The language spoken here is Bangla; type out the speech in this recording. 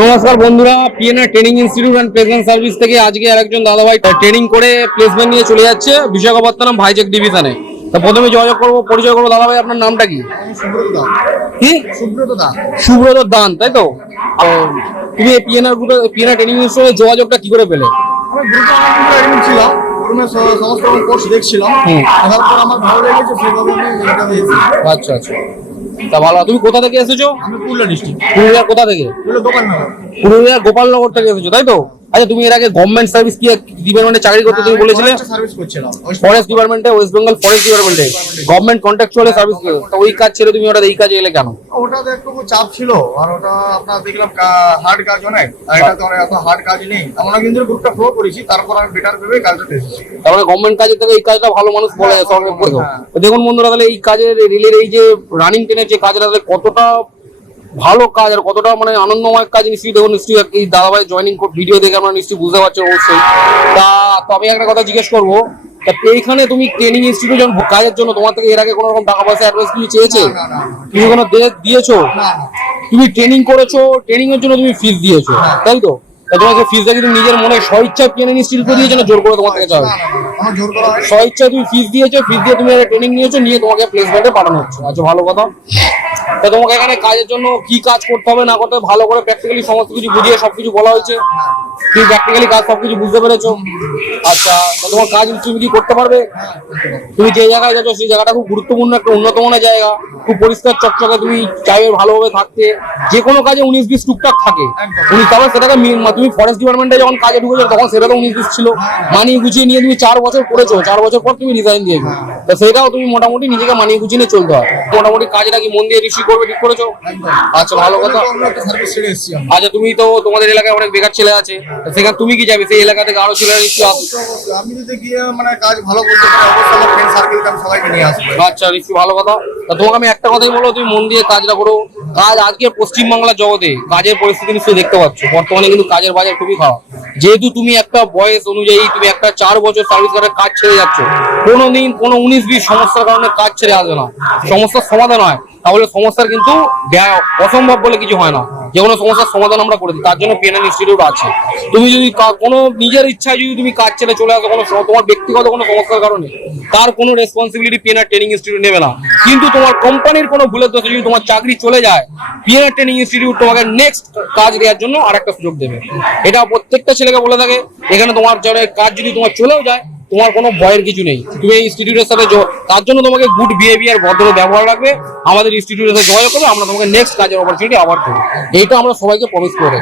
নমস্কার বন্ধুরা PNR training institute and placement service থেকে আজকে আরেকজন দাদাভাই ট্রেনিং করে প্লেসমেন্ট নিয়ে চলে যাচ্ছে বিশাখাপত্তনম ভাইজেক ডিভিশনে তা প্রথমে যোগাযোগ করব পরিচয় করব দাদাভাই আপনার নামটা কি? সুব্রত দা কি? সুব্রত দান তাই তো? তুমি এই পিএনআর গ্রুপে পিএনআর ট্রেনিং ইনস্টিটিউটের যোগাযোগটা কি করে পেলে? ছিলাম সমস্ত কোর্স দেখছিলাম। আমার ভালো লেগেছে সেভাবে আচ্ছা আচ্ছা। তা ভালো তুমি কোথা থেকে এসেছ? আমি পুরুলিয়া ডিস্ট্রিক্ট পুরুলিয়ার কোথা থেকে? পুরুলিয়া পুরুলিয়ার গোপালনগর থেকে এসেছ তাই তো? আচ্ছা তুমি এর আগে গভর্নমেন্ট সার্ভিস কি ডিপার্টমেন্টে চাকরি করতে তুমি বলেছিলে? ফরেস্ট ডিপার্টমেন্টে ওয়েস্ট বেঙ্গল ফরেস্ট ডিপার্টমেন্টে গভর্নমেন্ট কন্ট্রাকচুয়ালি সার্ভিস তো ওই কাজ ছেড়ে তুমি ওটা এই কাজে এলে কেন? ওটাতে একটু চাপ ছিল। আর ওটা আপনার দেখলাম হার্ড কাজ অনেক। আর এটা তো এত হার্ড কাজ নেই। আমরা কিন্তু গ্রুপটা ফ্লো করেছি। তারপর আমি বেটার ভেবে কাজটা এসেছি তারপরে গভর্নমেন্ট কাজের থেকে এই কাজটা ভালো মানুষ বলে সরকার। তো দেখুন বন্ধুরা তাহলে এই কাজের রিলের এই যে রানিং ট্রেনের যে কাজটা তাহলে কতটা ভালো কাজ আর কতটা মানে আনন্দময় কাজ নিশ্চয়ই দেখুন নিশ্চয়ই এই দাদাভাই জয়েনিং ভিডিও দেখে আমরা নিশ্চয়ই বুঝতে পারছ অবশ্যই। তা তো আমি একটা কথা জিজ্ঞেস করব তা এইখানে তুমি ট্রেনিং ইনস্টিটিউট কাজের জন্য তোমার থেকে এর আগে কোনো রকম টাকা পয়সা অ্যাডভাইস তুমি চেয়েছে। তুমি কোনো দিয়েছ? তুমি ট্রেনিং করেছ ট্রেনিং এর জন্য তুমি ফিস দিয়েছ তাই তো? তোমাকে ফিসটা কি তুমি নিজের মনে ইনস্টিটিউট করে দিয়েছ না জোর করে তোমার থেকে চাও? স্বইচ্ছা তুমি ফিস দিয়েছ ফিস দিয়ে তুমি একটা ট্রেনিং নিয়েছো নিয়ে তোমাকে প্লেসমেন্টে পাঠানো হচ্ছে। আচ্ছা ভালো কথা। তোমাকে এখানে কাজের জন্য কি কাজ করতে হবে না করতে হবে, ভালো করে প্র্যাকটিক্যালি সমস্ত কিছু বুঝিয়ে সবকিছু বলা হয়েছে। তুমি প্র্যাকটিক্যালি কাজ সবকিছু বুঝতে পেরেছ? আচ্ছা তোমার কাজ তুমি কি করতে পারবে? তুমি যে জায়গায় যাচ্ছ সেই জায়গাটা খুব গুরুত্বপূর্ণ, একটা উন্নত মানের জায়গা, খুব পরিষ্কার চকচকে, তুমি চাইবে ভালোভাবে থাকতে। যে কোনো কাজে উনিশ বিশ টুকটাক থাকে। উনি তারপর সেটাকে তুমি ফরেস্ট ডিপার্টমেন্টে যখন কাজে ঢুকেছো, তখন সেটা তো উনিশ বিশ ছিল। মানিয়ে গুছিয়ে নিয়ে তুমি চার বছর করেছ, চার বছর পর তুমি রিজাইন দিয়েছ। তো সেটাও তুমি মোটামুটি নিজেকে মানিয়ে গুছিয়ে নিয়ে চলতে হয় মোটামুটি কাজটা নাকি মন দিয়ে রিসিভ করবে ঠিক করেছ? আচ্ছা ভালো কথা। আচ্ছা তুমি তো তোমাদের এলাকায় অনেক বেকার ছেলে আছে। সেখানে তুমি কি যাবে? সেই এলাকা থেকে আরও ছেলে। আমি যদি গিয়ে মানে কাজ ভালো করতে পারি অবশ্যই আমার ফ্রেন্ড সার্কেলকে আমি সবাইকে নিয়ে আসব। আচ্ছা নিশ্চয়ই ভালো কথা। তা তোমাকে আমি একটা কথাই বলব তুমি মন দিয়ে কাজটা করো। কাজ আজকে পশ্চিমবাংলার জগতে কাজের পরিস্থিতি নিশ্চয়ই দেখতে পাচ্ছ। বর্তমানে কিন্তু কাজের বাজার খুবই খারাপ। যেহেতু তুমি একটা বয়স অনুযায়ী তুমি একটা চার বছর সার্ভিস করে কাজ ছেড়ে যাচ্ছ কোনোদিন কোনো উনিশ বিশ সমস্যার কারণে কাজ ছেড়ে আসবে না। সমস্যার সমাধান হয়, তাহলে সমস্যার কিন্তু অসম্ভব বলে কিছু হয় না। যে কোনো সমস্যার সমাধান আমরা করে দিই, তার জন্য পিএনএন ইনস্টিটিউট আছে। তুমি যদি কোনো নিজের ইচ্ছায় যদি তুমি কাজ ছেড়ে চলে আসো কোনো তোমার ব্যক্তিগত কোনো সমস্যার কারণে, তার কোনো রেসপন্সিবিলিটি পিএনআর ট্রেনিং ইনস্টিটিউট নেবে না। কিন্তু তোমার কোম্পানির কোনো ভুলের দোষে যদি তোমার চাকরি চলে যায় পিএনআর ট্রেনিং ইনস্টিটিউট তোমাকে নেক্সট কাজ দেওয়ার জন্য আরেকটা সুযোগ দেবে। এটা প্রত্যেকটা ছেলেকে বলে থাকে, এখানে তোমার কাজ যদি তোমার চলেও যায় তোমার কোনো ভয়ের কিছু নেই। তুমি এই ইনস্টিটিউটের সাথে তার জন্য তোমাকে গুড বিহেভিয়ার ভদ্র ব্যবহার রাখবে। আমাদের ইনস্টিটিউটের সাথে যোগাযোগ করবে। আমরা তোমাকে নেক্সট কাজের অপরচুনিটি আবার দেবো। এইটা আমরা সবাইকে প্রমিস করে